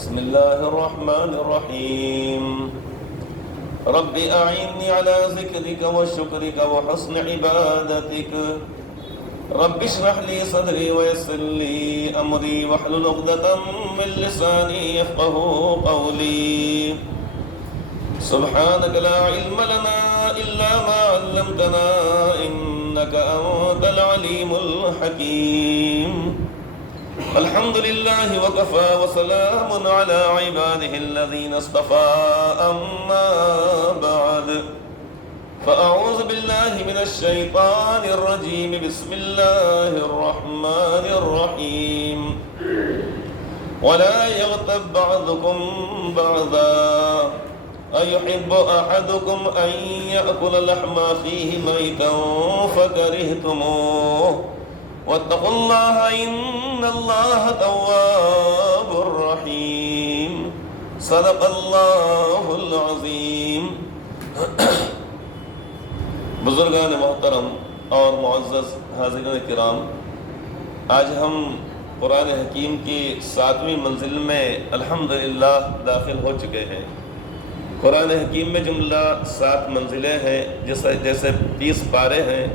بسم الله الرحمن الرحيم رب أعني على ذكرك وشكرك وحسن عبادتك رب اشرح لي صدري ويسر لي أمري واحلل عقدة من لساني يفقهوا قولي سبحانك لا علم لنا إلا ما علمتنا إنك أنت العليم الحكيم الحمد لله وكفى وسلام على عباده الذين اصطفى أما بعد فأعوذ بالله من الشيطان الرجيم بسم الله الرحمن الرحيم ولا يغتب بعضكم بعضا أيحب أحدكم أن يأكل لحم أخيه ميتا فكرهتموه واتقوا الله إن الله تواب رحيم صدق الله العظيم بزرگان محترم اور معزز حاضرین کرام، آج ہم قرآن حکیم کی 7ویں منزل میں الحمدللہ داخل ہو چکے ہیں۔ قرآن حکیم میں جملہ 7 منزلیں ہیں، جیسے 30 پارے ہیں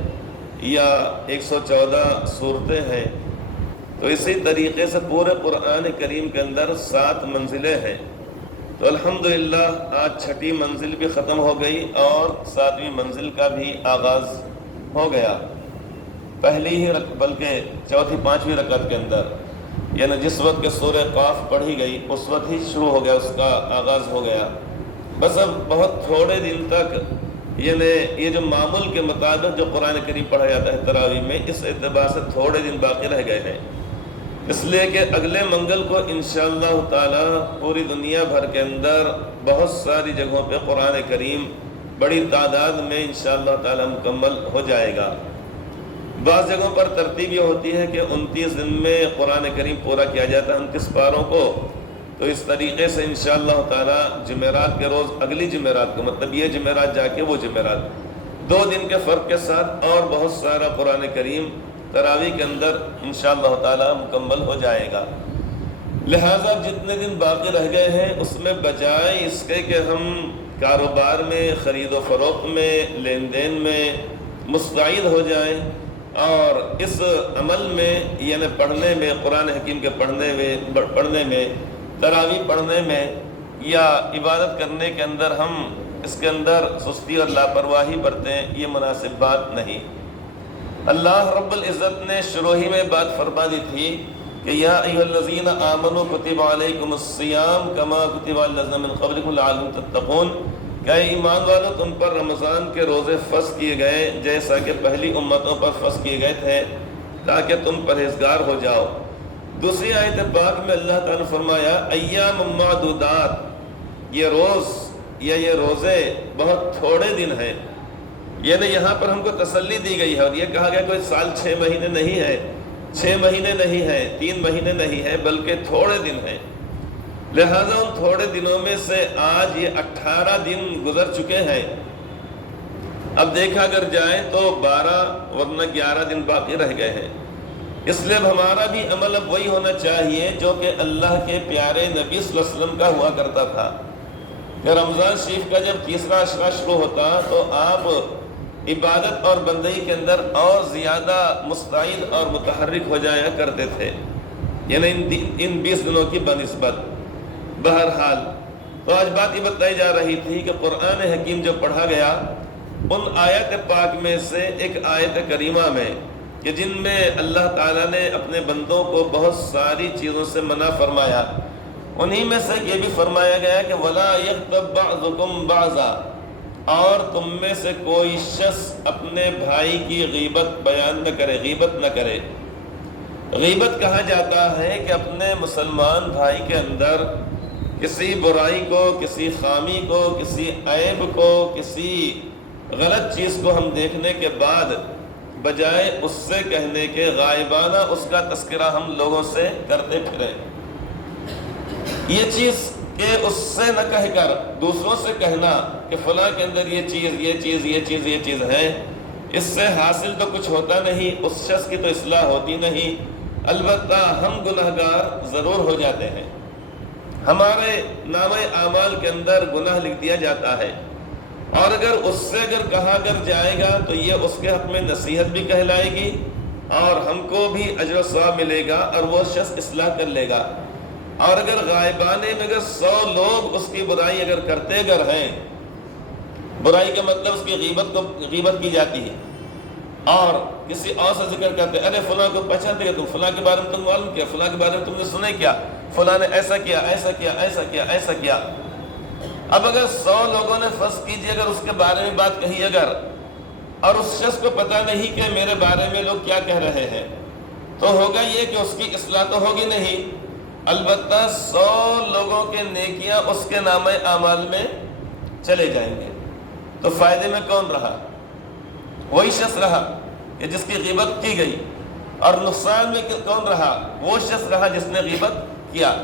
یا 114 صورتیں ہیں، تو اسی طریقے سے پورے قرآن کریم کے اندر 7 منزلیں ہیں۔ تو الحمدللہ آج 6ٹھی منزل بھی ختم ہو گئی اور 7ویں منزل کا بھی آغاز ہو گیا۔ پہلی ہی بلکہ چوتھی 5ویں رکعت کے اندر، یعنی جس وقت کہ سورہ قاف پڑھی گئی اس وقت ہی شروع ہو گیا، اس کا آغاز ہو گیا۔ بس اب بہت تھوڑے دن تک، یعنی یہ جو معمول کے مطابق جو قرآن کریم پڑھا جاتا ہے تراویح میں، اس اعتبار سے تھوڑے دن باقی رہ گئے ہیں، اس لیے کہ اگلے منگل کو انشاءاللہ تعالی پوری دنیا بھر کے اندر بہت ساری جگہوں پہ قرآن کریم بڑی تعداد میں انشاءاللہ تعالی مکمل ہو جائے گا۔ بعض جگہوں پر ترتیب یہ ہوتی ہے کہ 29 دن میں قرآن کریم پورا کیا جاتا ہے 29 پاروں کو، تو اس طریقے سے انشاءاللہ تعالی جمعرات کے روز، اگلی جمعرات کو، مطلب یہ جمعرات جا کے وہ جمعرات، 2 دن کے فرق کے ساتھ اور بہت سارا قرآن کریم تراویح کے اندر انشاءاللہ تعالی مکمل ہو جائے گا۔ لہٰذا جتنے دن باقی رہ گئے ہیں اس میں بجائے اس کے کہ ہم کاروبار میں، خرید و فروخت میں، لین دین میں مستعد ہو جائیں اور اس عمل میں، یعنی پڑھنے میں، قرآن حکیم کے پڑھنے میں، تراویح پڑھنے میں یا عبادت کرنے کے اندر ہم اس کے اندر سستی اور لاپرواہی برتیں، یہ مناسب بات نہیں۔ اللہ رب العزت نے شروع ہی میں بات فرما دی تھی کہ یا ایھا الذین آمنوا کتب علیکم الصیام کما کتب علی الذین من قبلکم لعلکم تتقون، کہ ایمان والو تم پر رمضان کے روزے فرض کیے گئے جیسا کہ پہلی امتوں پر فرض کیے گئے تھے تاکہ تم پرہیزگار ہو جاؤ۔ دوسری آیت پاک میں اللہ تعالیٰ نے فرمایا ایام معدودات، یہ روز یا یہ روزے بہت تھوڑے دن ہیں، یعنی یہاں پر ہم کو تسلی دی گئی ہے اور یہ کہا گیا کوئی سال 6 مہینے نہیں ہے، 6 مہینے نہیں ہے، 3 مہینے نہیں ہے، بلکہ تھوڑے دن ہیں۔ لہٰذا ان تھوڑے دنوں میں سے آج یہ 18 دن گزر چکے ہیں، اب دیکھا اگر جائے تو 12 ورنہ 11 دن باقی رہ گئے ہیں۔ اس لیے اب ہمارا بھی عمل اب وہی ہونا چاہیے جو کہ اللہ کے پیارے نبی صلی اللہ علیہ وسلم کا ہوا کرتا تھا کہ رمضان شریف کا جب تیسرا عشرہ شروع ہوتا تو آپ عبادت اور بندگی کے اندر اور زیادہ مستعد اور متحرک ہو جایا کرتے تھے، یعنی ان 20 دنوں کی بنسبت۔ بہرحال تو آج بات یہ بتائی جا رہی تھی کہ قرآن حکیم جو پڑھا گیا ان آیت پاک میں سے ایک آیت کریمہ میں کہ جن میں اللہ تعالیٰ نے اپنے بندوں کو بہت ساری چیزوں سے منع فرمایا، انہی میں سے یہ بھی فرمایا گیا کہ وَلَا يَغْتَبْ بَعْضُكُمْ بَعْضًا، اور تم میں سے کوئی شخص اپنے بھائی کی غیبت بیان نہ کرے، غیبت نہ کرے۔ غیبت کہا جاتا ہے کہ اپنے مسلمان بھائی کے اندر کسی برائی کو، کسی خامی کو، کسی عیب کو، کسی غلط چیز کو ہم دیکھنے کے بعد بجائے اس سے کہنے کے غائبانہ اس کا تذکرہ ہم لوگوں سے کرتے پھریں۔ یہ چیز کہ اس سے نہ کہہ کر دوسروں سے کہنا کہ فلاں کے اندر یہ چیز ہے، اس سے حاصل تو کچھ ہوتا نہیں، اس شخص کی تو اصلاح ہوتی نہیں، البتہ ہم گنہگار ضرور ہو جاتے ہیں۔ ہمارے نامہ اعمال کے اندر گناہ لکھ دیا جاتا ہے، اور اگر اس سے کہا جائے گا تو یہ اس کے حق میں نصیحت بھی کہلائے گی اور ہم کو بھی اجر و ثواب ملے گا اور وہ شخص اصلاح کر لے گا۔ اور اگر غائبانے میں 100 لوگ اس کی برائی کرتے ہیں، برائی کا مطلب اس کی غیبت کی جاتی ہے، اور کسی اور سے ذکر کرتے ارے فلاں کو پہچانتے تم، فلاں کے بارے میں تم معلوم کیا، فلاں کے بارے میں تم نے سنے کیا، فلاں نے ایسا کیا ایسا کیا ایسا کیا ایسا کیا۔ اب اگر 100 لوگوں نے فرض کیجیے اگر اس کے بارے میں بات کہی اور اس شخص کو پتہ نہیں کہ میرے بارے میں لوگ کیا کہہ رہے ہیں، تو ہوگا یہ کہ اس کی اصلاح تو ہوگی نہیں، البتہ 100 لوگوں کے نیکیاں اس کے نامہ اعمال میں چلے جائیں گے۔ تو فائدے میں کون رہا؟ وہی شخص رہا کہ جس کی غیبت کی گئی، اور نقصان میں کون رہا؟ وہ شخص رہا جس نے غیبت کیا۔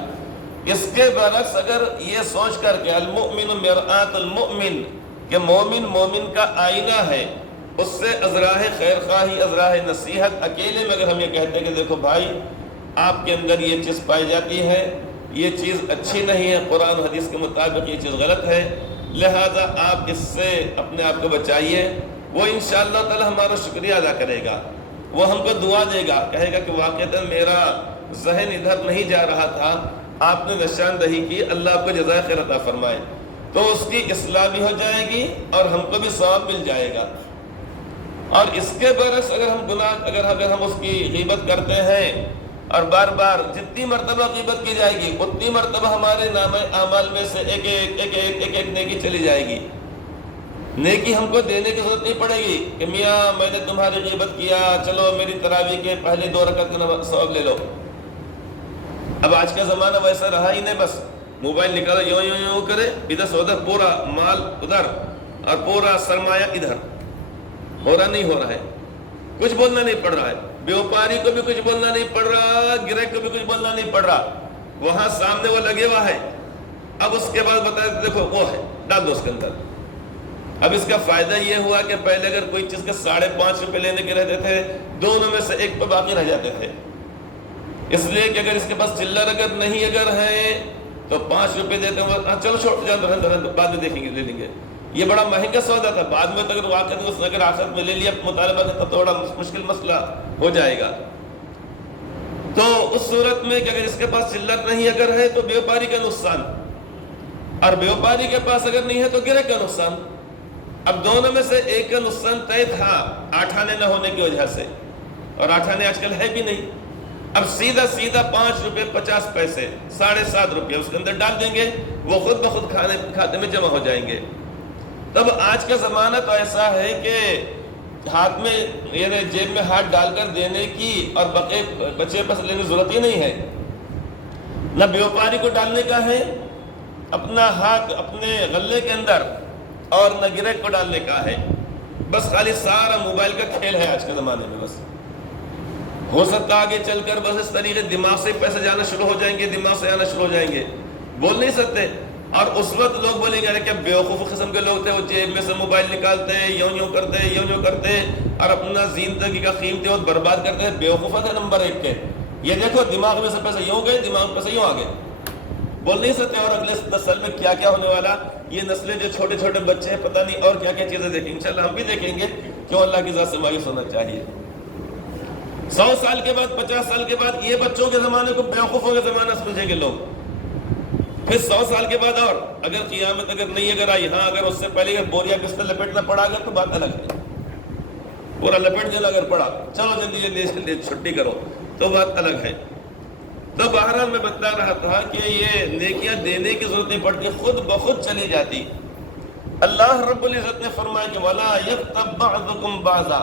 اس کے برعکس اگر یہ سوچ کر کہ المؤمن مرآت المؤمن، کہ مومن کا آئینہ ہے، اس سے ازراہ خیر خواہی ازراہ نصیحت اکیلے میں اگر ہم یہ کہتے ہیں کہ دیکھو بھائی آپ کے اندر یہ چیز پائی جاتی ہے، یہ چیز اچھی نہیں ہے، قرآن و حدیث کے مطابق یہ چیز غلط ہے، لہذا آپ اس سے اپنے آپ کو بچائیے، وہ انشاءاللہ تعالی ہمارا شکریہ ادا کرے گا، وہ ہم کو دعا دے گا، کہے گا کہ واقعتاً میرا ذہن ادھر نہیں جا رہا تھا، آپ نے نشاندہی کی، اللہ آپ کو جزائے خیر عطا فرمائے، تو اس کی اصلاح بھی ہو جائے گی اور ہم کو بھی ثواب مل جائے گا۔ اور اس کے برعکس اگر ہم اس کی غیبت کرتے ہیں اور بار بار جتنی مرتبہ غیبت کی جائے گی اتنی مرتبہ ہمارے نامہ اعمال میں سے ایک نیکی چلی جائے گی، نیکی ہم کو دینے کی ضرورت نہیں پڑے گی کہ میاں میں نے تمہاری غیبت کیا، چلو میری تراویح کے پہلے 2 رکعت کا ثواب لے لو۔ اب آج کا زمانہ ویسا رہا ہی نہیں، بس موبائل نکالا یوں کرے، ادھر سے ادھر، پورا مال ادھر اور پورا سرمایہ ادھر، ہو رہا نہیں ہو رہا ہے، کچھ بولنا نہیں پڑ رہا ہے، بیوپاری کو بھی کچھ بولنا نہیں پڑ رہا، گرے کو بھی کچھ بولنا نہیں پڑ رہا، وہاں سامنے وہ لگے ہوا ہے، اب اس کے بعد بتایا دیکھو وہ ہے، ڈال دو اس کے اندر۔ اب اس کا فائدہ یہ ہوا کہ پہلے اگر کوئی چیز کے 5.5 روپے لینے کے رہتے تھے، دونوں میں سے ایک پہ باقی رہ جاتے تھے، اس لیے کہ اگر اس کے پاس چلر نہیں ہے تو 5 روپے دیتے ہیں، چلو چھوڑ جاؤ، بعد میں دیکھیں گے لے لیں گے، یہ بڑا مہنگا سودا تھا، بعد میں تو اگر واقعی اگر آخرت میں لے لیا مطالبہ کا تو تھوڑا مشکل مسئلہ ہو جائے گا۔ تو اس صورت میں کہ اگر اس کے پاس چلر نہیں ہے تو بیوپاری کا نقصان، اور بیوپاری کے پاس اگر نہیں ہے تو گرے کا نقصان۔ اب دونوں میں سے ایک کا نقصان طے تھا 8 آنے نہ ہونے کی وجہ سے، اور 8 آنے آج کل ہے بھی نہیں، اب سیدھا 5 روپے 50 پیسے 7.5 روپے اس کے اندر ڈال دیں گے، وہ خود بخود کھاتے میں جمع ہو جائیں گے۔ تب آج کا زمانہ تو ایسا ہے کہ ہاتھ میں یعنی جیب میں ہاتھ ڈال کر دینے کی اور بچے پس لینے کی ضرورت ہی نہیں ہے، نہ بیوپاری کو ڈالنے کا ہے اپنا ہاتھ اپنے غلے کے اندر، اور نہ گرے کو ڈالنے کا ہے، بس خالی سارا موبائل کا کھیل ہے آج کے زمانے میں۔ بس ہو سکتا آگے چل کر بس اس طریقے دماغ سے پیسے جانا شروع ہو جائیں گے، دماغ سے آنا شروع ہو جائیں گے، بول نہیں سکتے، اور اس وقت لوگ بولیں گے کہ بیوقوف قسم کے لوگ تھے، وہ جیب میں سے موبائل نکالتے یوں کرتے اور اپنا زندگی کا قیمتی وقت برباد کرتے ہیں، بیوقوفت ہے نمبر 1 کے۔ یہ دیکھو دماغ میں سے پیسے یوں گئے، دماغ میں پیسے یوں آگے، بول نہیں سکتے، اور اگلے نسل میں کیا کیا ہونے والا، یہ نسلیں جو چھوٹے چھوٹے بچے ہیں پتہ نہیں اور کیا کیا چیزیں دیکھیں، انشاءاللہ ہم بھی دیکھیں گے، کیوں اللہ کی ذات سے مایوس ہونا چاہیے۔ 100 سال کے بعد 50 سال کے بعد یہ بچوں کے زمانے کو بیوقوفوں کا زمانہ سمجھیں گے لوگ، پھر 100 سال کے بعد اور اگر قیامت نہیں آئی، ہاں اگر اس سے پہلے اگر بوریا بستر لپیٹنا پڑا گا تو بات الگ ہے، پورا لپیٹ دینا اگر پڑا، چلو جلدی چھٹی کرو تو بات الگ ہے۔ تو بہرحال میں بتا رہا تھا کہ یہ نیکیاں دینے کی ضرورت نہیں پڑتی، خود بخود چلی جاتی۔ اللہ رب العزت نے فرمایا کہ وَلَا يَغْتَبْ بَعْضُكُمْ بَعْضًا،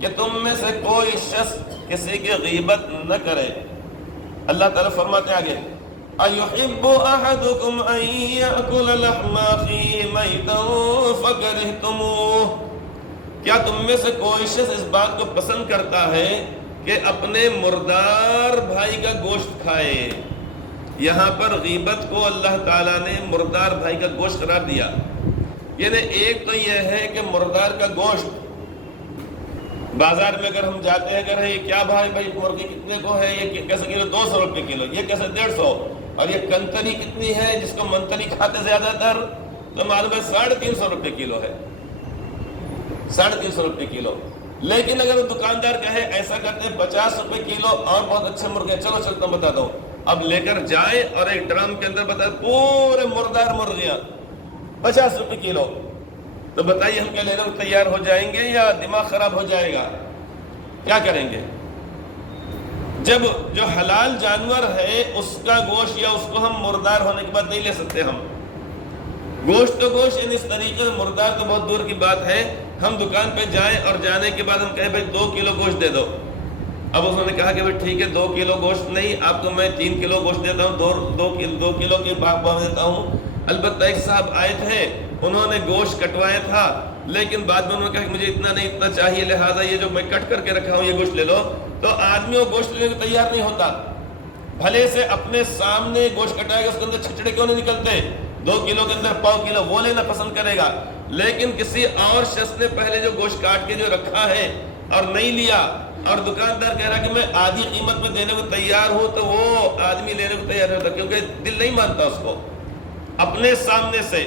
کہ تم میں سے کوئی شخص کسی کی غیبت نہ کرے۔ اللہ تعالیٰ فرماتے ہیں آگے أَيُحِبُّ أَحَدُكُمْ أَن يَأْكُلَ لَحْمَ أَخِيهِ مَيْتًا فَكَرِهْتُمُوهُ، کیا تم میں سے کوئی شخص اس بات کو پسند کرتا ہے کہ اپنے مردار بھائی کا گوشت کھائے؟ یہاں پر غیبت کو اللہ تعالیٰ نے مردار بھائی کا گوشت قرار دیا، یعنی ایک تو یہ ہے کہ مردار کا گوشت بازار میں اگر ہم جاتے ہیں اگر یہ کیا بھائی مرغی کتنے کو ہے، یہ کیسے کلو 200 روپے کلو، یہ کیسے 150، اور یہ کنتری کتنی ہے جس کو منتری کھاتے زیادہ تر؟ تو معلوم ہے 350 روپے کلو ہے، 350 روپے کلو۔ لیکن اگر دکاندار کہے ایسا کرتے ہیں 50 روپے کلو اور بہت اچھے مرغے، چلو چلتا ہوں بتاتا ہوں، اب لے کر جائے اور ایک ڈرم کے اندر بتا پورے مردار مرغیاں 50 روپے کلو، تو بتائیے ہم کیا لینے کو تیار ہو جائیں گے یا دماغ خراب ہو جائے گا؟ کیا کریں گے؟ جب جو حلال جانور ہے اس کا گوشت یا اس کو ہم مردار ہونے کے بعد نہیں لے سکتے، ہم گوشت تو گوشت، اس طریقے سے مردار تو بہت دور کی بات ہے۔ ہم دکان پہ جائیں اور جانے کے بعد ہم کہیں بھائی 2 کلو گوشت دے دو، اب اس نے کہا کہ بھائی ٹھیک ہے 2 کلو گوشت نہیں، آپ کو میں 3 کلو گوشت دیتا ہوں، 2 کلو کے بھاگ دیتا ہوں۔ البتہ ایک صاحب آئے تھے، انہوں نے گوشت کٹوایا تھا، لیکن بعد میں انہوں نے کہا کہ مجھے اتنا نہیں اتنا چاہیے، لہٰذا یہ جو میں کٹ کر کے رکھا ہوں یہ گوشت لے لو، تو آدمی وہ گوشت لینے کو تیار نہیں ہوتا۔ بھلے سے اپنے سامنے گوشت کٹائے گا، اس کے اندر چھچڑے کیوں نہیں نکلتے، 2 کلو کے اندر 1.25 کلو وہ لینا پسند کرے گا، لیکن کسی اور شخص نے پہلے جو گوشت کاٹ کے جو رکھا ہے اور نہیں لیا، اور دکاندار کہہ رہا کہ میں آدھی قیمت میں دینے کو تیار ہوں، تو وہ آدمی لینے کو تیار نہیں ہوتا، کیونکہ دل نہیں مانتا اس کو۔ اپنے سامنے سے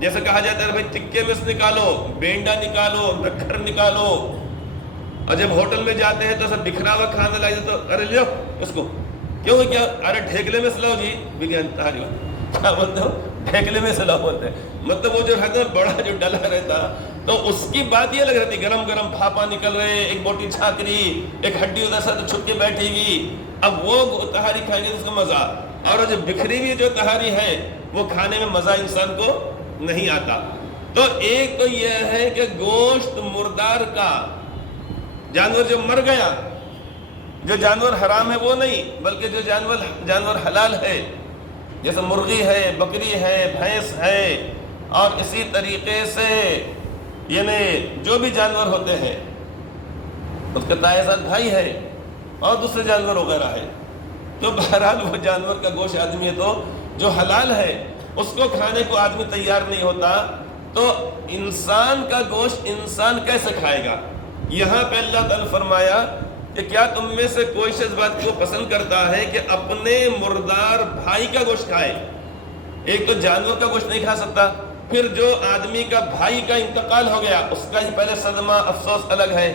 جیسے کہا جاتا ہے بھائی ٹکے میں سے نکالو، بینڈا نکالو، نکھر نکالو، اور جب ہوٹل میں جاتے ہیں تو سب بکھرا ہوا کھانا لائے تو ارے لو اس کو، کیوں کیا؟ ارے ڈھیکلے میں سے لاؤ جی، کیا بولتے ہو؟ ڈھیکلے میں سے لاؤ بولتے ہیں، مطلب وہ جو رہتا ہے بڑا جو ڈلا رہتا، تو اس کی بات یہ لگ رہی تھی، گرم گرم بھاپا نکل رہے، ایک بوٹی چھاکری، ایک ہڈی ادھر سے تو چھپ کے بیٹھے گی، اب وہ تہاری کھائیں گے اس کا مزہ، اور جو بکھری ہوئی جو تہاری ہے وہ کھانے میں مزہ انسان کو نہیں آتا۔ تو ایک تو یہ ہے کہ گوشت مردار کا، جانور جو مر گیا، جو جانور حرام ہے وہ نہیں، بلکہ جو جانور حلال ہے، جیسے مرغی ہے، بکری ہے، بھینس ہے، اور اسی طریقے سے یعنی جو بھی جانور ہوتے ہیں، اس کا تائے ساتھ بھائی ہے اور دوسرے جانور وغیرہ ہے، تو بہرحال وہ جانور کا گوشت آدمی ہے تو جو حلال ہے اس کو کھانے کو آدمی تیار نہیں ہوتا، تو انسان کا گوشت انسان کیسے کھائے گا؟ یہاں پہ اللہ تعالیٰ فرمایا کہ کیا تم میں سے کوئی شخص بات کو پسند کرتا ہے کہ اپنے مردار بھائی کا گوشت کھائے؟ ایک تو جانور کا گوشت نہیں کھا سکتا، پھر جو آدمی کا بھائی کا انتقال ہو گیا اس کا ہی پہلے صدمہ افسوس الگ ہے،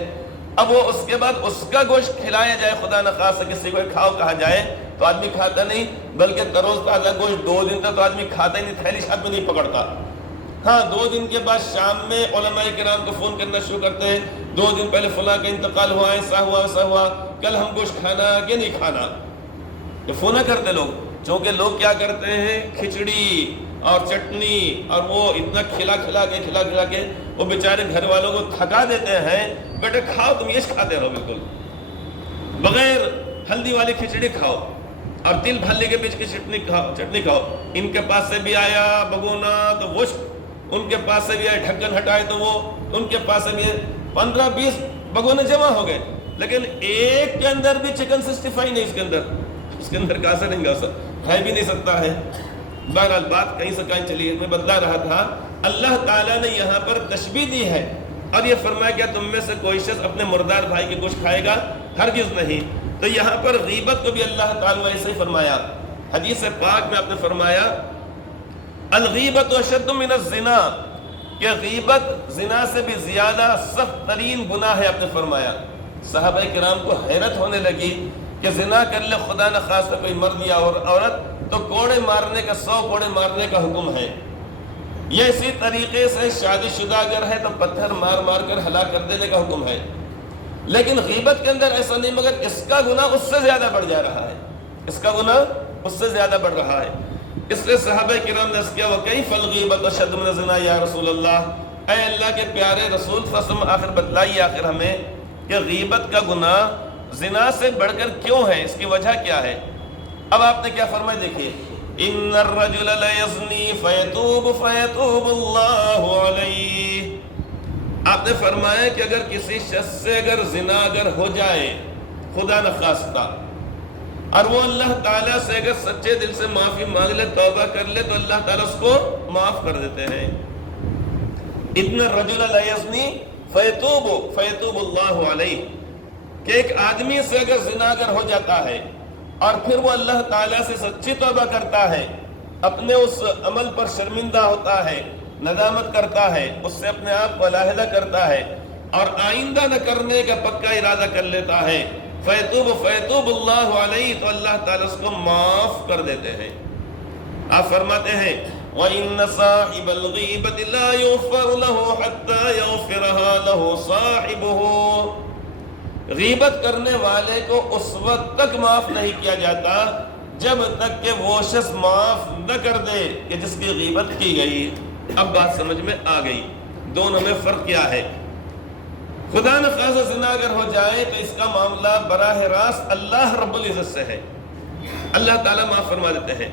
اب وہ اس کے بعد اس کا گوشت کھلایا جائے، خدا نخواستہ کسی کو کھاؤ کہا جائے تو آدمی کھاتا نہیں، بلکہ تروز تازہ گوشت 2 دن تک تو آدمی کھاتا ہی نہیں، تھیلی ہاتھ میں نہیں پکڑتا۔ ہاں 2 دن کے بعد شام میں علماء کرام کو فون کرنا شروع کرتے ہیں، 2 دن پہلے فلاں کا انتقال ہوا، ایسا ہوا ویسا ہوا، کل ہم گوشت کھانا کہ نہیں کھانا، تو فون نہ کرتے لوگ، چونکہ لوگ کیا کرتے ہیں کھچڑی اور چٹنی اور وہ اتنا کھلا کھلا کے وہ بیچارے گھر والوں کو تھکا دیتے ہیں، بیٹے کھاؤ تم یہ کھاتے رہو، بالکل بغیر ہلدی والی کھچڑی کھاؤ اور تل بھلے کے بیچ کی چٹنی کھاؤ، ان کے پاس سے بھی آیا بگونا تو وہ، ان کے پاس سے بھی آئے ڈھکن ہٹائے تو وہ، ان کے پاس سے بھی 15-20 بگونے جمع ہو گئے، لیکن ایک کے اندر بھی چکن 65 نہیں، اس کے اندر کا اثر نہیں گا، کھائی بھی نہیں سکتا ہے۔ بہرحال بات کہیں سے کہیں چلی، میں بدلا رہا تھا، اللہ تعالیٰ نے یہاں پر تشبیہ دی ہے اور یہ فرمایا کیا تم میں سے کوئی شخص اپنے مردار بھائی کے گوشت کھائے گا؟ ہرگز نہیں۔ تو یہاں پر غیبت کو بھی اللہ تعالیٰ نے ایسے ہی فرمایا، حدیث پاک میں آپ نے فرمایا الغیبت اشد من الزنا، کہ غیبت زنا سے بھی زیادہ سخت ترین گناہ ہے، آپ نے فرمایا۔ صحابہ کرام کو حیرت ہونے لگی کہ زنا کر لے خدا نخواستہ کوئی مرد یا عورت تو کوڑے مارنے کا 100 کوڑے مارنے کا حکم ہے، یہ اسی طریقے سے شادی شدہ اگر ہے تو پتھر مار مار کر ہلاک کر دینے کا حکم ہے، لیکن غیبت کے اندر ایسا نہیں، مگر اس کا گناہ اس سے زیادہ بڑھ جا رہا ہے، اس کا گناہ اس سے زیادہ بڑھ رہا ہے۔ اس لیے صحابہ کرام نے اس کیا وَكَيْفَ الْغِيبَةُ أَشَدُّ مِنَ الزِّنَا یا رسول اللہ، اے اللہ کے پیارے رسول صلی اللہ علیہ وسلم آخر بتلائیے آخر ہمیں کہ غیبت کا گناہ زنا سے بڑھ کر کیوں ہے، اس کی وجہ کیا ہے؟ اب آپ نے کیا فرمایا دیکھیے، إِنَّ الرَّجُلَ لَيَزْنِي فَيَتُوبُ اللَّهُ عَلَيْهِ، آپ نے فرمایا کہ اگر کسی شخص سے اگر زنا اگر ہو جائے خدا نخواستہ، اور وہ اللہ تعالیٰ سے اگر سچے دل سے معافی مانگ لے، توبہ کر لے، تو اللہ تعالیٰ اس کو معاف کر دیتے ہیں۔ إِنَّ الرَّجُلَ لَيَزْنِي فَيَتُوبُ اللَّهُ عَلَيْهِ، کہ ایک آدمی سے اگر زنا اگر ہو جاتا ہے اور پھر وہ اللہ تعالیٰ سے سچی توبہ کرتا ہے، اپنے اس عمل پر شرمندہ ہوتا ہے، ندامت کرتا ہے، اس سے اپنے آپ کو علیحدہ کرتا ہے اور آئندہ نہ کرنے کا پکا ارادہ کر لیتا ہے، فیتوب اللہ علیہ، تو اللہ تعالیٰ اس کو معاف کر دیتے ہیں۔ آپ فرماتے ہیں وَإِنَّ صَاحِبَ الْغِيبَةِ لَا يُغْفَرُ لَهُ حَتَّى يَغْفِرَهَا لَهُ صَاحِبُهُ، غیبت کرنے والے کو اس وقت تک معاف نہیں کیا جاتا جب تک کہ وہ شخص معاف نہ کر دے کہ جس کی غیبت کی گئی۔ اب بات سمجھ میں آ گئی، دونوں میں فرق کیا ہے۔ خدا نخواستہ زنا اگر ہو جائے تو اس کا معاملہ براہ راست اللہ رب العزت سے ہے، اللہ تعالیٰ معاف فرما دیتے ہیں۔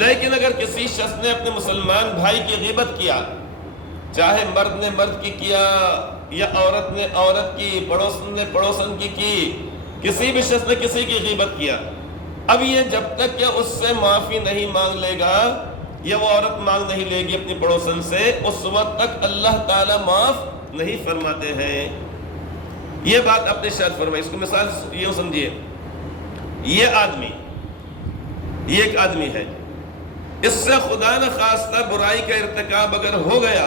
لیکن اگر کسی شخص نے اپنے مسلمان بھائی کی غیبت کیا، چاہے مرد نے مرد کی کیا یا عورت نے عورت کی، پڑوسن نے پڑوسن کی، کسی بھی شخص نے کسی کی غیبت کیا، اب یہ جب تک کہ اس سے معافی نہیں مانگ لے گا یا وہ عورت مانگ نہیں لے گی اپنی پڑوسن سے، اس وقت تک اللہ تعالیٰ معاف نہیں فرماتے ہیں۔ یہ بات اپنے شاید فرمائی، اس کو مثال یہ سمجھیے، یہ ایک آدمی ہے، اس سے خدا نخواستہ برائی کا ارتکاب اگر ہو گیا،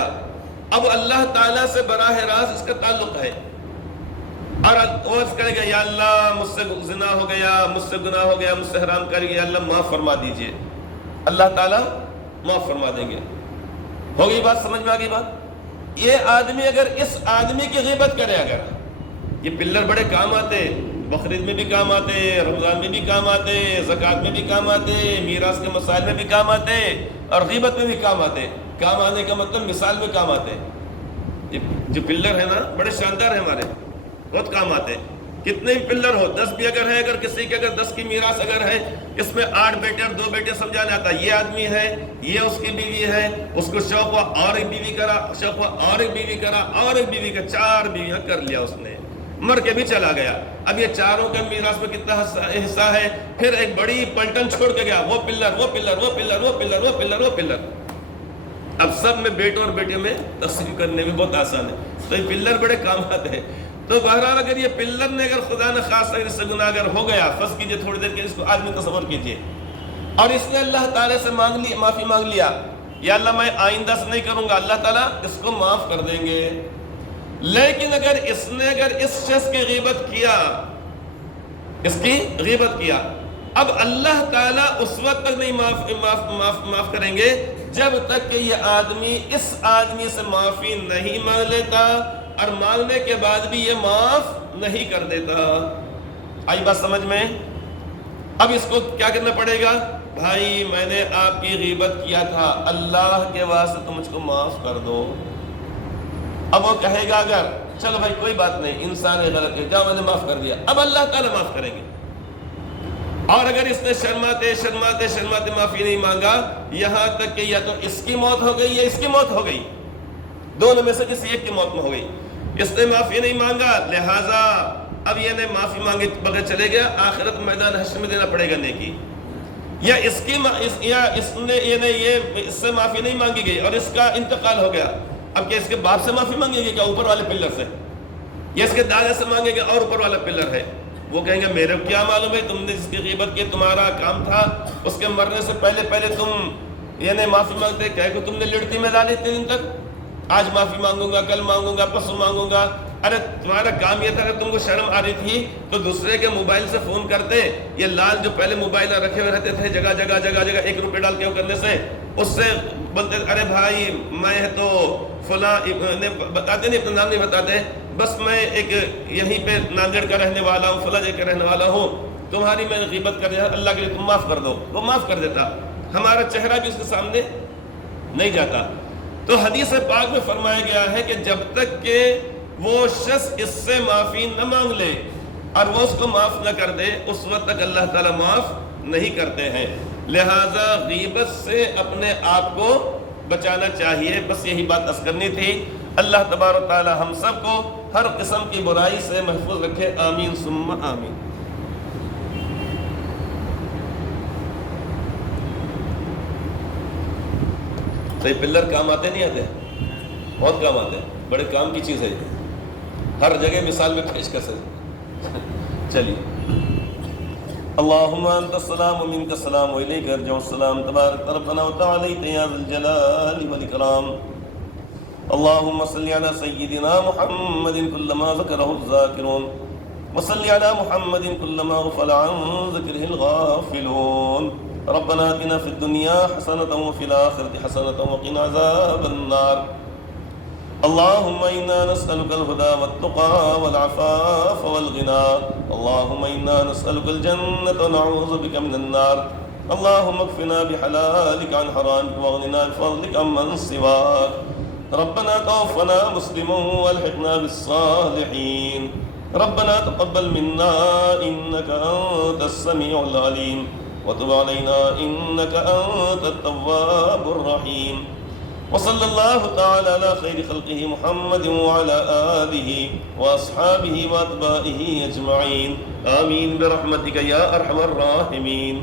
اب اللہ تعالیٰ سے براہ راست اس کا تعلق ہے، اور وہ کرے گا یا اللہ مجھ سے زنا ہو گیا، مجھ سے گناہ ہو گیا، مجھ سے حرام کر گیا، اللہ معاف فرما دیجئے، اللہ تعالیٰ معاف فرما دیں گے۔ ہو گئی بات، سمجھ میں آ گئی بات؟ یہ آدمی اگر اس آدمی کی غیبت کرے، اگر یہ پلر بڑے کام آتے، بقرعید میں بھی کام آتے، رمضان میں بھی کام آتے، زکوٰۃ میں بھی کام آتے، میراث کے مسائل میں بھی کام آتے اور غیبت میں بھی کام آتے۔ کام آنے کا مطلب مثال میں کام آتے۔ جو پلر ہے نا بڑے شاندار ہیں ہمارے، بہت کام آتے، کتنے بھی پلر ہو، 10 بھی اگر ہے، اگر کسی کے اگر 10 کی میراث اگر ہے، اس میں 8 بیٹے اور 2 بیٹے سمجھانے آتا، یہ آدمی ہے، یہ اس کی بیوی ہے، اس کو شوق ہوا اور ایک بیوی کرا، شوق ہوا اور ایک بیوی کرا اور ایک بیوی کا، 4 بیویاں کر لیا اس نے، مر کے بھی چلا گیا۔ اب یہ چاروں کا میراث میں کتنا حصہ ہے؟ پھر ایک بڑی پلٹن چھوڑ کے گیا، وہ پلر وہ پلر وہ پلر وہ پلر وہ پلر وہ پلر، اب سب میں بیٹوں اور بیٹیوں میں تقسیم کرنے میں بہت آسان ہے، تو یہ پلر بڑے کام آتے ہیں۔ تو بہرحال اگر یہ پلر نے اگر خدا نہ خاصا اس سے گناہ اگر ہو گیا، فرض کیجئے تھوڑی دیر کے اس کو آدمی تصور کیجئے، اور اس نے اللہ تعالیٰ سے معافی مانگ لیا، یا اللہ میں آئندہ سے نہیں کروں گا، اللہ تعالیٰ اس کو معاف کر دیں گے۔ لیکن اگر اس نے اس شخص کی غیبت کیا، اس کی غیبت کیا، اب اللہ تعالیٰ اس وقت تک نہیں معاف کریں گے جب تک کہ یہ آدمی اس آدمی سے معافی نہیں مانگ لیتا، اور مانگنے کے بعد بھی یہ معاف نہیں کر دیتا۔ آئی بات سمجھ میں؟ اب اس کو کیا کرنا پڑے گا؟ بھائی میں نے آپ کی غیبت کیا تھا، اللہ کے واسطے تم مجھ کو معاف کر دو۔ اب وہ کہے گا اگر چلو بھائی کوئی بات نہیں، انسان ہے، غلط ہے، جاؤ میں نے معاف کر دیا، اب اللہ تعالیٰ معاف کریں گے۔ اور اگر اس نے شرماتے معافی نہیں مانگا، یہاں تک کہ یا تو اس کی موت ہو گئی یا اس کی موت ہو گئی، دونوں میں سے کسی ایک کی موت میں ہو گئی، اس نے معافی نہیں مانگا، لہٰذا اب یہ نے معافی مانگے بغیر چلے گیا، آخرت میدان حشر میں دینا پڑے گا نیکی، یا اس سے معافی نہیں مانگی گئی اور اس کا انتقال ہو گیا، اب کیا اس کے باپ سے معافی مانگے گی، کیا اوپر والے پلر سے، یا اس کے دادا سے مانگے گا اور اوپر والا پلر ہے؟ وہ کہیں گے میرے کیا معلوم ہے، تم نے جس کی غیبت کی تمہارا کام تھا، اس کے مرنے سے پہلے تم یہ معافی مانگتے، کہے کہ تم نے لڑتی میں ڈالی اتنے دن تک، آج معافی مانگوں گا، کل مانگوں گا، پرسوں مانگوں گا۔ ارے تمہارا کام یہ تھا کہ تم کو شرم آ رہی تھی تو دوسرے کے موبائل سے فون کرتے، یہ لال جو پہلے موبائل رکھے ہوئے رہتے تھے جگہ جگہ 1 روپے ڈال کے کرنے سے، اس سے بولتے ارے بھائی میں تو فلاں بتاتے نہیں، اپنا نام نہیں بتاتے، بس میں ایک یہیں پہ ناندیڑ کا رہنے والا ہوں، فلاں جگہ کا رہنے والا ہوں، تمہاری میں غیبت کر رہا، اللہ کے لیے تم معاف کر دو، وہ معاف کر دیتا، ہمارا چہرہ بھی اس کے سامنے نہیں جاتا۔ تو حدیث پاک میں فرمایا گیا ہے کہ جب تک کہ وہ شخص اس سے معافی نہ مانگ لے اور وہ اس کو معاف نہ کر دے، اس وقت تک اللہ تعالیٰ معاف نہیں کرتے ہیں۔ لہٰذا غیبت سے اپنے آپ کو بچانا چاہیے، بس یہی بات عرض کرنی تھی۔ اللہ تبارک و تعالیٰ ہم سب کو ہر قسم کی برائی سے محفوظ رکھے، آمین ثم آمین۔ تو یہ پلر کام آتے نہیں آتے؟ بہت کام آتے ہیں، بڑے کام کی چیز ہے، ہر جگہ مثال میں پیش کر سکتے۔ چلیے اللهم أنت السلام ومنك السلام وإليك يرجع السلام تبارك ربنا وتعاليت يا ذا الجلال والإكرام. اللهم صل على سيدنا محمد كلما ذكره الذاكرون وصل على محمد كلما غفل عن ذكره الغافلون. ربنا آتنا في الدنيا حسنة وفي الآخرة حسنة وقنا عذاب النار. اللهم إنا نسألك الهدى والتقى والعفاف والغنى. اللهم إنا نسألك الجنة ونعوذ بك من النار. اللهم اكفنا بحلالك عن حرامك واغننا بفضلك عمن سواك. ربنا توفنا مسلما والحقنا بالصالحين. ربنا تقبل منا إنك أنت السميع العليم وتب علينا إنك أنت التواب الرحيم. وصلى الله تعالى على خير خلقه محمد وعلى آله وأصحابه وأتباعه أجمعين. آمين برحمتك يا أرحم الراحمين.